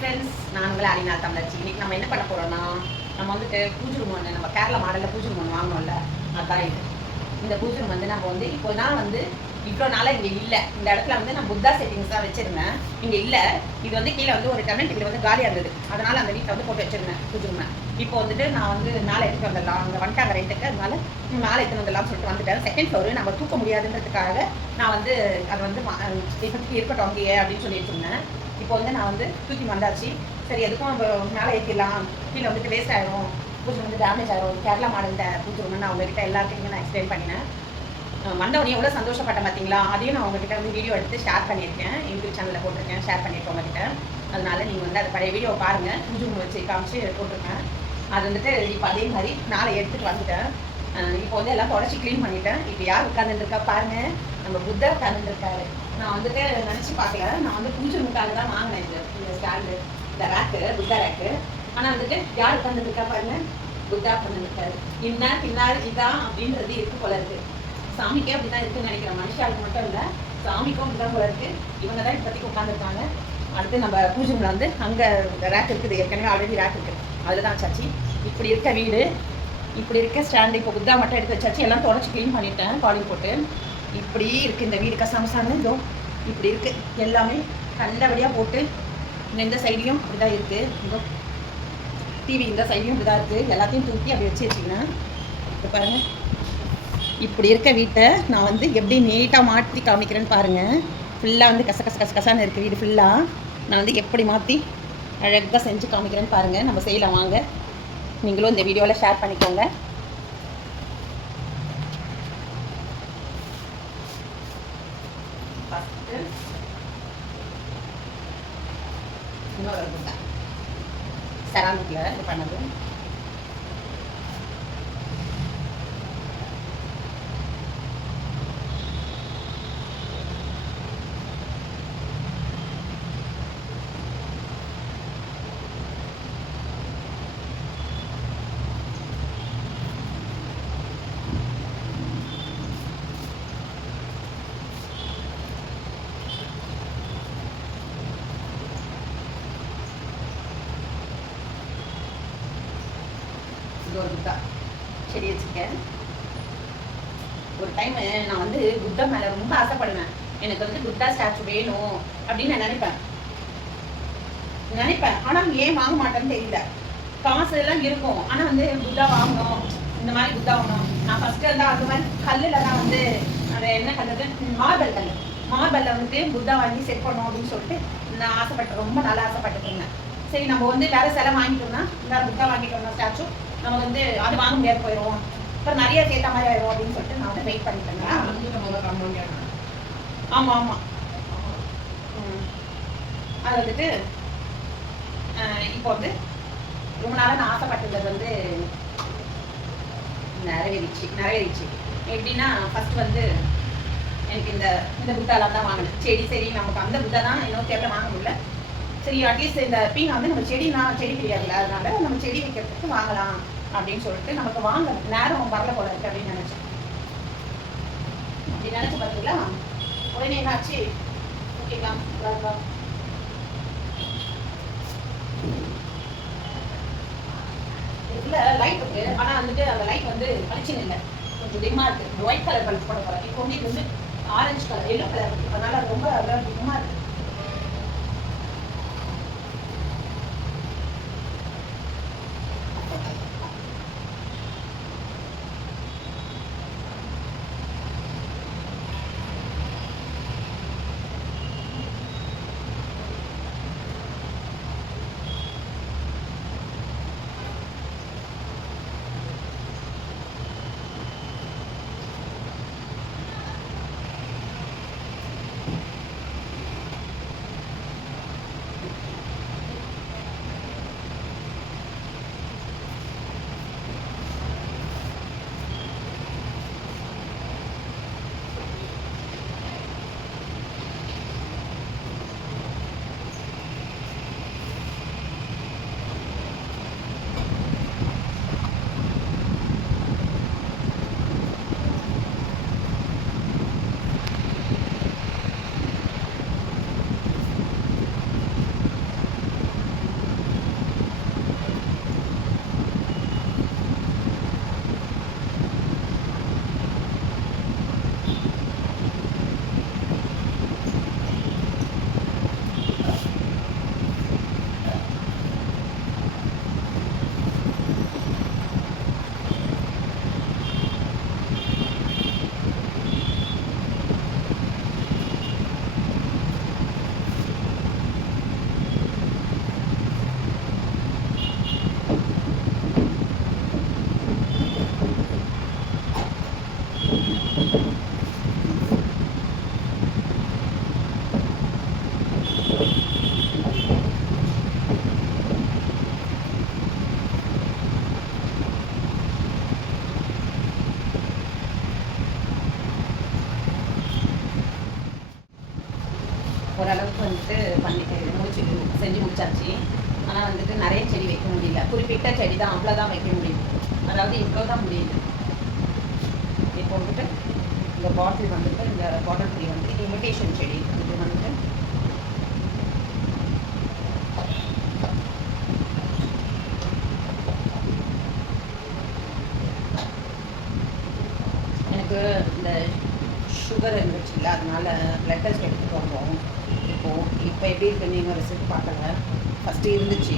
Friends, நான் உங்களை Aryna தமிழச்சி. இன்னைக்கு நம்ம என்ன பண்ண போறோம்னா, நம்ம வந்துட்டு பூஜை ரூம் ஒன்று நம்ம கேரளா மாடலில் பூஜை ரூம் ஒன்று வாங்கணும்ல, அதுதான் இது. இந்த பூஜை ரூம் வந்து நம்ம வந்து இப்போ தான் வந்து இவ்வளோ நாளாக இங்கே இல்லை. இந்த இடத்துல வந்து நான் புத்தா செட்டிங்ஸ் தான் வச்சிருந்தேன். இங்கே இல்லை. இது வந்து கீழே வந்து ஒரு டெனன்ட் வீடு வந்து காலியாக இருந்தது. அதனால அந்த வீட்டில் வந்து போட்டு வச்சிருந்தேன் பூஜை ரூமை. இப்போ வந்துட்டு நான் வந்து மேலே எடுத்துட்டு வந்துடலாம், அங்கே வந்துட்டாங்க ரெண்டுக்கு. அதனால மேலே எடுத்துட்டு வந்துடலாம்னு சொல்லிட்டு வந்துட்டேன். செகண்ட் ஃப்ளோரு நம்ம தூக்க முடியாதுன்றதுக்காக நான் வந்து அது வந்து இப்போதைக்கு இருக்கட்டும் அங்கேயே அப்படின்னு சொல்லிட்டு இருந்தேன். இப்போ வந்து நான் வந்து தூக்கி வந்தாச்சு. சரி, எதுக்கும் நம்ம மேலே ஏற்றிடலாம், கீழே வந்துட்டு வேஸ்ட் ஆகிடும், பூஜை வந்து டேமேஜ் ஆகிடும். கேரளா மாடல் பூஜை ரூம்னு நான் உங்ககிட்ட எல்லாத்துக்குமே நான் எக்ஸ்பிளைன் பண்ணினேன். வந்தவனே எவ்வளோ சந்தோஷப்பட்டேன் பார்த்தீங்களா. அதையும் நான் உங்ககிட்ட வந்து வீடியோ எடுத்து ஷேர் பண்ணியிருக்கேன், யூடியூப் சேனலில் போட்டிருக்கேன், ஷேர் பண்ணியிருக்கேன் உங்ககிட்ட. அதனால நீங்கள் வந்து அது பழைய வீடியோ பாருங்கள், பூஜை ரூம் வச்சு காமிச்சு போட்டிருக்கேன். அது வந்துட்டு இப்போ அதே மாதிரி நாளை எடுத்துகிட்டு வந்துட்டேன். இப்போ வந்து எல்லாம் தொடச்சி க்ளீன் பண்ணிட்டேன். இப்போ யார் உட்காந்துருக்கா பாருங்கள், நம்ம புத்தா உட்காந்துருக்காரு. நான் வந்துட்டு நினச்சி பார்க்கல, நான் வந்து பூஜை ரூமுக்காக தான் வாங்கினேன் இந்த ஸ்டாண்டு, இந்த ரேக்கு, புத்தா ரேக்கு. ஆனால் வந்துட்டு யார் உட்காந்துருக்கா பாருங்க, புத்தா உட்காந்துருக்காரு. இன்னார் இதான் அப்படின்றது இருக்கு போல இருக்கு. சாமிக்கே அப்படிதான் இருக்குன்னு நினைக்கிறேன். மனுஷாளுக்கு மட்டும் இல்லை, சாமிக்கும் அப்படிதான் போல இருக்கு. இவங்க தான் இப்போதைக்கு உட்காந்துருக்காங்க. அடுத்து நம்ம பூஜை ரூம்ல வந்து அங்கே ரேக் இருக்குது, ஏற்கனவே ஆல்ரெடி ரேக் இருக்குது, அதில் தான் வச்சாச்சு. இப்படி இருக்க வீடு, இப்படி இருக்க ஸ்டாண்டு. இப்போ புத்தா மட்டும் எடுத்து வச்சாச்சு. எல்லாம் தொடச்சி க்ளீன் பண்ணிட்டேன் பாலிங் போட்டு. இப்படி இருக்குது இந்த வீடு, கசாமசான்னு இதோ இப்படி இருக்குது. எல்லாமே கண்டபடியாக போட்டு இந்த சைட்லையும் இப்படி தான் இருக்குது. இதோ டிவி இந்த சைட்லையும் இப்படி தான் இருக்குது. எல்லாத்தையும் தூக்கி அப்படி வச்சு வச்சுக்கினேன். இப்போ பாருங்கள், இப்படி இருக்க வீட்டை நான் வந்து எப்படி நீட்டாக மாற்றி காமிக்கிறேன்னு பாருங்கள். ஃபுல்லாக வந்து கசான்னு இருக்குது வீடு ஃபுல்லாக. நான் வந்து எப்படி மாற்றி அழகாக செஞ்சு காமிக்கிறேன்னு பாருங்கள். நம்ம செய்யலாம் வாங்க, நீங்களும் இந்த வீடியோவில் ஷேர் பண்ணிக்கோங்க. இன்னொரு புத்தா செராமிக்கில் இது பண்ணது. ஒரு புத்தா செடி வச்சுருக்கேன். ஒரு டைம் நான் வந்து புத்தா மேலே ரொம்ப ஆசைப்படுவேன். எனக்கு வந்து புத்தா ஸ்டாச்சு வேணும் அப்படின்னு நான் நினைப்பேன். ஆனால் ஏன் வாங்க மாட்டேன்னு தெரியல. காசு எல்லாம் இருக்கும், ஆனால் வந்து புத்தா வாங்கணும், இந்த மாதிரி புத்தா வாங்கணும். நான் ஃபஸ்ட்டு வந்து அது மாதிரி கல்லில் தான் வந்து அது என்ன கல்லது, மார்பலில் வந்துட்டு புத்தா வாங்கி செட் பண்ணணும் அப்படின்னு சொல்லிட்டு நான் ஆசைப்பட்டேன், ரொம்ப நல்லா ஆசைப்பட்டுட்டு இருந்தேன். சரி, நம்ம வந்து வேற சிலை வாங்கிட்டோம்னா, இந்த புத்தா வாங்கிட்டோம்னா ஸ்டாச்சு நம்ம வந்து அது வாங்க முடியாது, போயிடுவோம், அப்புறம் நிறைய சேர்த்த மாதிரி ஆயிடும் அப்படின்னு சொல்லிட்டு நான் வந்து வெயிட் பண்ணிட்டேங்க. ஆமாம் ஆமாம். அது வந்துட்டு இப்போ வந்து ரொம்ப நாளாக நான் ஆசைப்பட்டது வந்து நிறைவேறிச்சு. எப்படின்னா, ஃபர்ஸ்ட் வந்து எனக்கு இந்த புத்தாலாம் தான் வாங்கினேன். சரி நமக்கு அந்த புத்தா தான் இன்னொரு தேவையில் வாங்க முடியல. சரி, அட்லீஸ்ட் இந்த பீனா வந்து நம்ம செடி தெரியாதுல்ல, அதனால நம்ம செடி வைக்கிறதுக்கு வாங்கலாம் அப்படின்னு சொல்லிட்டு நமக்கு வாங்க நேரம் வரல போல இருக்கு அப்படின்னு நினைச்சேன். அப்படி நினைச்சு பார்த்தீங்களா, உடனே என்னாச்சு, ஓகேங்களா, இதுல லைட் இருக்கு. ஆனா வந்துட்டு அந்த லைட் வந்து பளிச்சுன்னு இல்லை, கொஞ்சம் டிம்மா இருக்கு. ஒயிட் கலர் பல்ப் போட போறேன். இப்போ வந்து இது வந்து ஆரஞ்சு கலர், எல்லோ கலர் இருக்கு, அதனால ரொம்ப டிம்மா இருக்கு. செஞ்சு முடிச்சாச்சு. ஆனால் வந்துட்டு நிறைய செடி வைக்க முடியல, குறிப்பிட்ட செடி தான் அவ்வளோதான் வைக்க முடியும், அதாவது இவ்வளோ தான் முடியுது. இப்போ வந்துட்டு இந்த பாட்டில் வந்துட்டு இந்த பாட்டில் ட்ரீ வந்து இமிடேஷன் செடி. இது வந்துட்டு எனக்கு இந்த சுகர் இருந்துச்சுல்ல, அதனால பிளட் டெஸ்ட் எடுத்துகிட்டு வந்தோம். இப்போ எப்படி இருக்குது நீங்கள் ரிசல்ட் பார்க்கல. ஃபஸ்ட்டு இருந்துச்சு,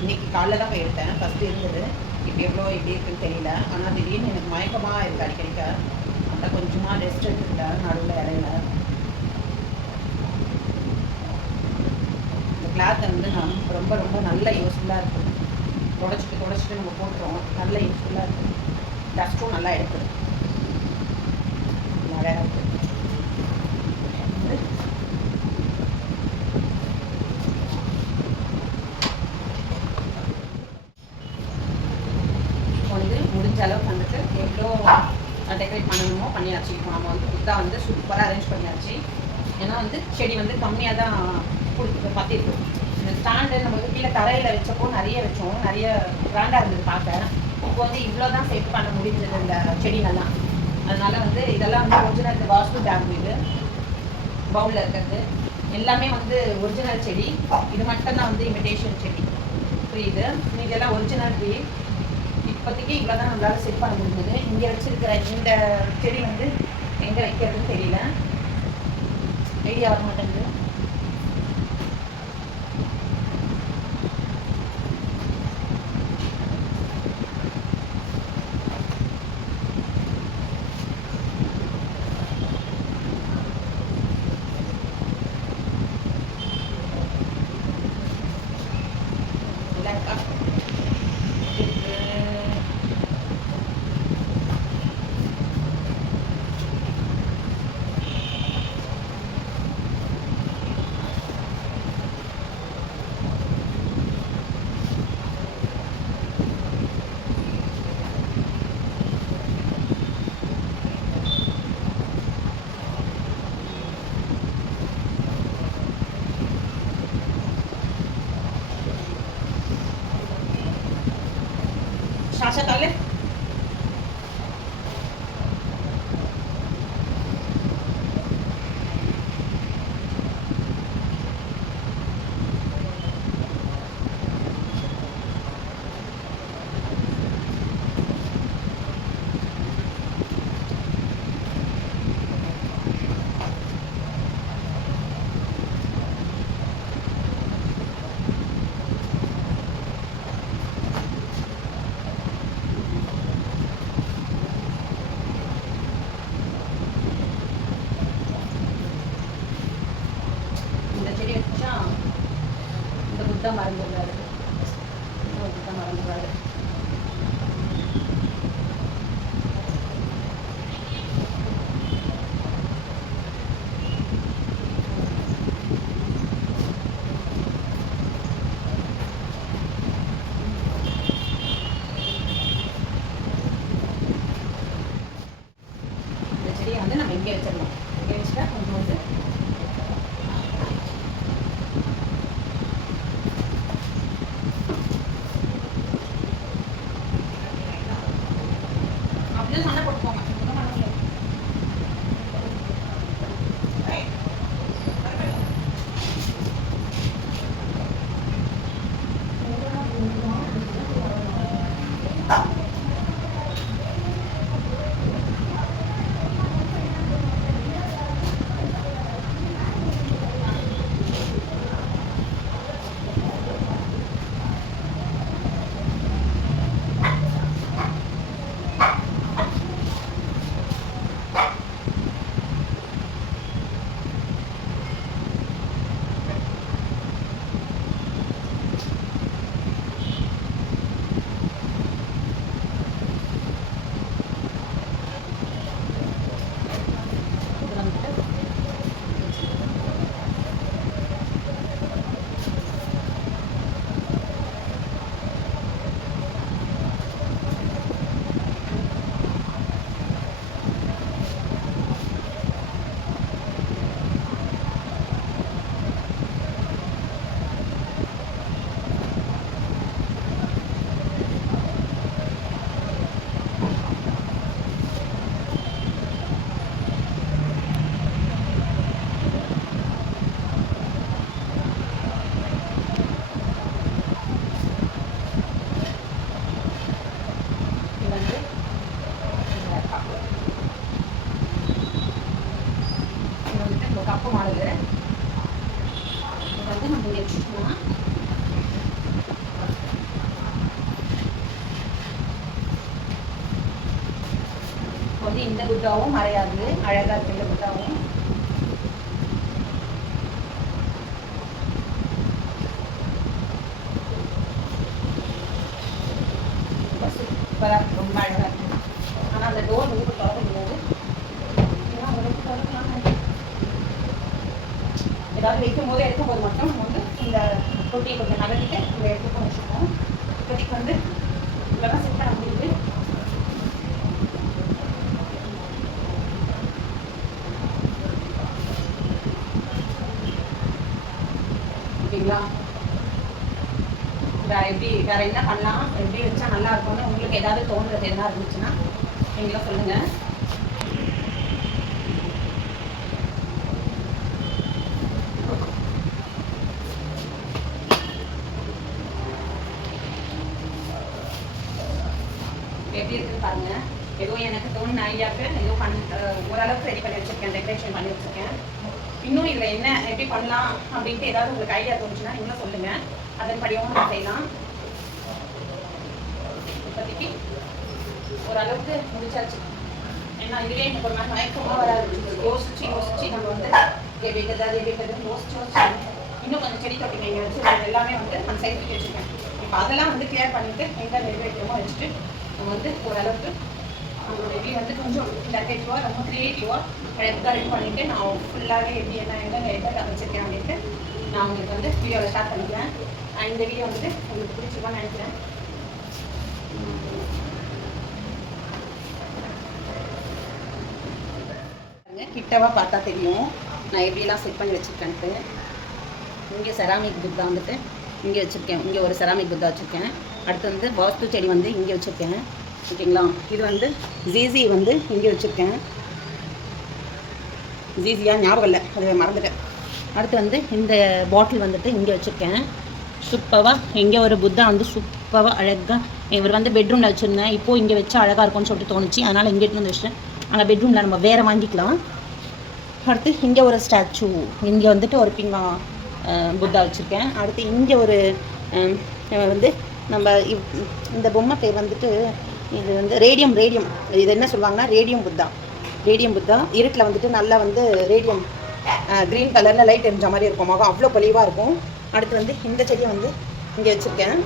இன்றைக்கி காலைல தான் போய் எடுத்தேன். ஃபஸ்ட்டு இருந்தது, இப்போ எவ்வளோ எப்படி இருக்குன்னு தெரியல. ஆனால் திடீர்னு எனக்கு மயக்கமாக இருக்குது அடிக்கடிக்க. அதனால் கொஞ்சமாக ரெஸ்ட் எடுத்துக்கிட்டேன் நடுவில் இடையில. இந்த கிளாத் வந்து ரொம்ப ரொம்ப நல்ல யூஸ்ஃபுல்லாக இருக்குது. தொடச்சிட்டு நம்ம போட்டுறோம், நல்ல யூஸ்ஃபுல்லாக இருக்குது. டஸ்ட்டும் நல்லா எடுக்குது, நிறையா இருக்குது. முடிஞ்ச அளவுக்கு வந்துட்டு எவ்வளோ டெக்கரேட் பண்ணணுமோ பண்ணியாச்சு. இப்போ நம்ம வந்து புத்தா வந்து சூப்பராக அரேஞ்ச் பண்ணியாச்சு. ஏன்னா வந்து செடி வந்து கம்மியாக தான் கொடுத்து பற்றிருக்கு. இந்த ஸ்டாண்டு நம்ம வந்து கீழே தரையில் வச்சப்போ நிறைய வச்சோம், நிறைய கிராண்டாக இருந்தது பார்க்க. இப்போ வந்து இவ்வளோ தான் செட் பண்ண முடிஞ்சது இந்த செடிகள்லாம். அதனால வந்து இதெல்லாம் வந்து ஒரிஜினல் இந்த வாஸ்து பேம்பு, இது பவுலில் இருக்கிறது எல்லாமே வந்து ஒரிஜினல் செடி. இது மட்டும்தான் வந்து இமிடேஷன் செடி புரியுது. இதெல்லாம் ஒரிஜினல் ட்ரீ. இப்போதைக்கு இவ்வளோ தான் நம்மளால் செட் பண்ண முடிஞ்சது. இங்கே வச்சுருக்கிற இந்த செடி வந்து எங்கே வைக்கிறதுன்னு தெரியல, ஐடியா வர மாட்டேங்குது. Sasha talle Buddha மறந்துடுறாரு, Buddha மறந்துடுறாரு. இந்த செடியை வந்து நம்ம இங்கே வச்சிடணும். இங்கே வச்சுட்டா கொஞ்சம் வந்து இங்கே வச்சுட்டோம்னா வந்து இந்த புத்தாவும் மறையாது, அழகாக இருக்கு இந்த புத்தாவும். சூப்பராக இருக்கு, ரொம்ப அழகாக இருக்கு. ஆனால் அந்த டோர் வந்து திறக்க முடியாது. ஏதாவது வைக்கும் போது எடுக்கும்போது மட்டும் நம்ம வந்து இந்த தொட்டியை கொஞ்சம் நகர்த்திட்டு இந்த எடுத்து வச்சுருக்கோம். இப்போதைக்கு வந்து இதெல்லாம் செட் பண்ண முடியுது. ஓகேங்களா? எப்படி வேற என்ன பண்ணலாம், எப்படி வச்சா நல்லா இருக்கும்னு உங்களுக்கு ஏதாவது தோன்றது எதனா இருந்துச்சுன்னா நீங்களும் சொல்லுங்க. எப்படி இருக்குன்னு பாருங்க. ஏதோ எனக்கு தோணுன ஐடியாவுக்கு ஏதோ ஓரளவுக்கு ரெடி பண்ணி வச்சிருக்கேன், டெக்கரேஷன் பண்ணி வச்சிருக்கேன். இன்னும் இதில் என்ன எப்படி பண்ணலாம் அப்படின்ட்டு ஏதாவது உங்களுக்கு ஐடியா தோணுச்சுன்னா நீங்களும் சொல்லுங்க, அதன்படியும் நம்ம செய்யலாம். இப்போதைக்கு ஓரளவுக்கு முடிச்சாச்சு. ஏன்னா இதுவே எனக்கு ஒரு மாதிரி மயக்கமாக வர யோசிச்சு நம்ம வந்து வைக்கிறதுன்னு யோசிச்சு இன்னும் கொஞ்சம் செடி தொட்டிங்க இங்கே வச்சு எல்லாமே வந்து அந்த சைடுக்கு வச்சுருக்கேன். இப்போ அதெல்லாம் வந்து கிளியர் பண்ணிவிட்டு எங்கே நிறைவேற்றமோ வச்சுட்டு நம்ம வந்து ஓரளவுக்கு நம்மளோட வீடு வந்து கொஞ்சம் டெக்கரேட்டிவாக ரொம்ப க்ரியேட்டிவாக அழகாக ரெடி பண்ணிவிட்டு நான் ஃபுல்லாகவே எப்படி என்ன எங்கே வச்சுருக்கேன் அப்படின்ட்டு நான் உங்களுக்கு வந்து வீடியோவில் ஸ்டார்ட் பண்ணிக்கிறேன். இந்த வீடியோ வந்து உங்களுக்கு பிடிச்சிருக்கான்னு நினைக்கிறேன். கிட்டவா பார்த்தா தெரியும் நான் எப்படியெல்லாம் செட் பண்ணி வச்சுருக்கேன்ட்டு. இங்கே செராமிக் புத்தா வந்துட்டு இங்கே வச்சுருக்கேன். இங்கே ஒரு செராமிக் புத்தா வச்சுருக்கேன். அடுத்து வந்து வாஸ்து செடி வந்து இங்கே வச்சுருக்கேன். ஓகேங்களா? இது வந்து ஜீசி வந்து இங்கே வச்சுருக்கேன். ஜீசியாக ஞாபகம் இல்லை, அதை மறந்துட்டேன். அடுத்து வந்து இந்த பாட்டில் வந்துட்டு இங்கே வச்சுருக்கேன். சூப்பராக இங்கே ஒரு புத்தா வந்து சூப்பராக அழகாக இவர் வந்து பெட்ரூமில் வச்சுருந்தேன். இப்போது இங்கே வச்சா அழகாக இருக்கும்னு சொல்லிட்டு தோணுச்சு, அதனால் இங்கே எடுத்து வந்து வச்சுட்டேன். அங்கே பெட்ரூமில் நம்ம வேறு வாங்கிக்கலாம். அடுத்து இங்கே ஒரு ஸ்டாச்சு, இங்கே வந்துட்டு ஒரு பிங்கா புத்தா வச்சுருக்கேன். அடுத்து இங்கே ஒரு வந்து நம்ம இந்த பொம்மை பேர் வந்துட்டு இது வந்து ரேடியம் இது என்ன சொல்லுவாங்கன்னா ரேடியம் புத்தா இருட்டில் வந்துட்டு நல்லா வந்து ரேடியம் க்ரீன் கலரில் லைட் எரிஞ்ச மாதிரி இருக்கும், முகம் அவ்வளோ பொலிவாக இருக்கும். அடுத்து வந்து இந்த செடியை வந்து இங்கே வச்சுருக்கேன்.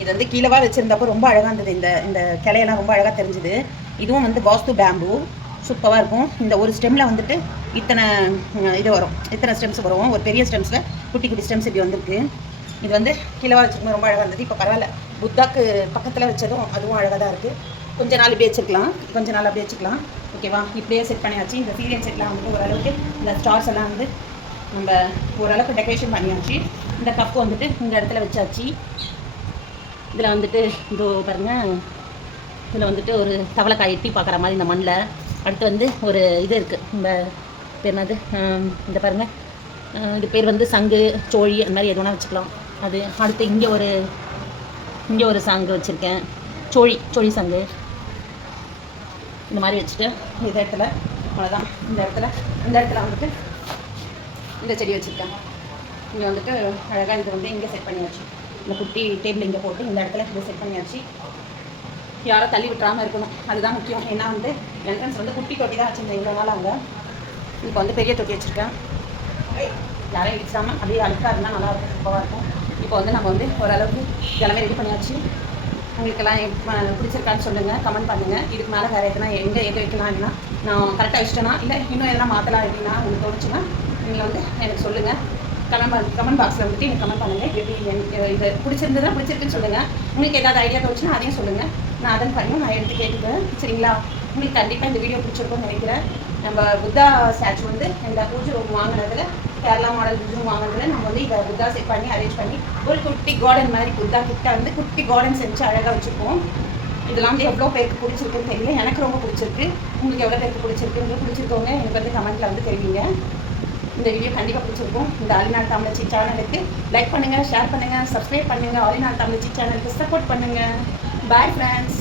இது வந்து கீழவா வச்சுருந்தப்போ ரொம்ப அழகாக இருந்தது. இந்த கிளையெல்லாம் ரொம்ப அழகாக தெரிஞ்சுது. இதுவும் வந்து வாஸ்து பேம்பு சூப்பராக இருக்கும். இந்த ஒரு ஸ்டெம்மில் வந்துட்டு இத்தனை ஸ்டெம்ஸ் வரும். ஒரு பெரிய ஸ்டெம்ஸில் குட்டி குட்டி ஸ்டெம்ஸ் இப்படி வந்திருக்கு. இது வந்து கீழே வச்சுருக்கோம், ரொம்ப அழகாக இருந்தது. இப்போ பரவாயில்ல, புத்தாக்கு பக்கத்தில் வச்சதும் அதுவும் அழகாக தான் இருக்குது. கொஞ்ச நாள் இப்படி வச்சுக்கலாம், அப்படியே வச்சுக்கலாம். ஓகேவா? இப்படியே செட் பண்ணியாச்சு. இந்த சீரியல் செட்லாம் வந்துட்டு ஓரளவுக்கு இந்த ஸ்டார்ஸ் எல்லாம் வந்து நம்ம ஓரளவுக்கு டெக்கரேஷன் பண்ணியாச்சு. இந்த கப்பு வந்துட்டு இந்த இடத்துல வச்சாச்சு. இதில் வந்துட்டு இதோ பாருங்கள், இதில் வந்துட்டு ஒரு தவளைக்காய் எட்டி பார்க்குற மாதிரி இந்த மண்ணில். அடுத்து வந்து ஒரு இது இருக்குது, இந்த பேர் என்னது, இந்த பாருங்கள், இது பேர் வந்து சங்கு சோழி அந்த மாதிரி எது வேணால் வச்சுக்கலாம். அது அடுத்து இங்கே ஒரு சங்கு வச்சுருக்கேன், சோழி சங்கு. இந்த மாதிரி வச்சுட்டு இந்த இடத்துல அவ்வளோதான். இந்த இடத்துல வந்துட்டு இந்த செடி வச்சுருக்கேன். இங்கே வந்துட்டு அழகாக இது வந்து இங்கே செட் பண்ணியாச்சு. இந்த குட்டி டேபிள் இங்கே போட்டு இந்த இடத்துல இதை செட் பண்ணியாச்சு. யாரும் தள்ளி விட்டுறாமல் இருக்கணும், அதுதான் முக்கியம். ஏன்னா வந்து என்ட்ரன்ஸ் வந்து குட்டி தொட்டி தான் வச்சுருந்தேன் இவ்வளோ நாள். அங்கே இப்போ வந்து பெரிய தொட்டி வச்சுருக்கேன். யாரையும் இடிச்சாமல் அப்படியே அழுக்காக இருந்தால் நல்லாயிருக்கும், சூப்பராக இருக்கும். இப்போ வந்து நம்ம வந்து ஓரளவுக்கு எல்லாமே ரெடி பண்ணியாச்சு. உங்களுக்கெல்லாம் பிடிச்சிருக்கான்னு சொல்லுங்கள், கமெண்ட் பண்ணுங்கள். இதுக்கு மேலே வேறு எதுனா எது வைக்கலாம் அப்படின்னா நான் கரெக்டாக வச்சிட்டேன்னா இல்லை இன்னும் எதனா மாற்றலாம் அப்படின்னா உங்களுக்கு தோணுச்சுன்னா நீங்கள் வந்து எனக்கு சொல்லுங்கள். கமெண்ட் பாக்ஸில் வந்துட்டு எனக்கு கமெண்ட் பண்ணுங்கள். எப்படி இது பிடிச்சிருக்குன்னு சொல்லுங்கள். உங்களுக்கு ஏதாவது ஐடியா தோணுச்சுன்னா அதையும் சொல்லுங்கள். நான் அதன் பண்ணியும் நான் எடுத்து கேட்டுக்கிறேன். சரிங்களா? உங்களுக்கு கண்டிப்பாக இந்த வீடியோ பிடிச்சிருக்கும்னு நினைக்கிறேன். நம்ம புத்தா ஸ்டாச்சு வந்து இந்த பூஜை ரூம் வாங்கினதில் கேரளா மாடல் பூஜை ரூம் வாங்கினதில் நம்ம வந்து இதை புத்தா செட் பண்ணி அரேஞ்ச் பண்ணி ஒரு குட்டி கார்டன் மாதிரி புத்தா கிட்ட வந்து குட்டி கார்டன் செஞ்சு அழகாக வச்சுருக்கோம். இதெல்லாம் வந்து எவ்வளோ பேருக்கு பிடிச்சிருக்குன்னு தெரியல, எனக்கு ரொம்ப பிடிச்சிருக்கு. உங்களுக்கு எவ்வளோ பேருக்கு பிடிச்சிருக்கு, உங்களுக்கு பிடிச்சிருக்கவங்க எனக்கு வந்து கமெண்ட்டில் வந்து தெரிவிங்க. இந்த வீடியோ கண்டிப்பாக பிடிச்சிருக்கும். இந்த ஆலிநாள் தமிழச்சி சேனலுக்கு லைக் பண்ணுங்கள், ஷேர் பண்ணுங்கள், சப்ஸ்கிரைப் பண்ணுங்கள். ஆலிநாள் தமிழச்சி சேனலுக்கு சப்போர்ட் பண்ணுங்கள். Bye friends.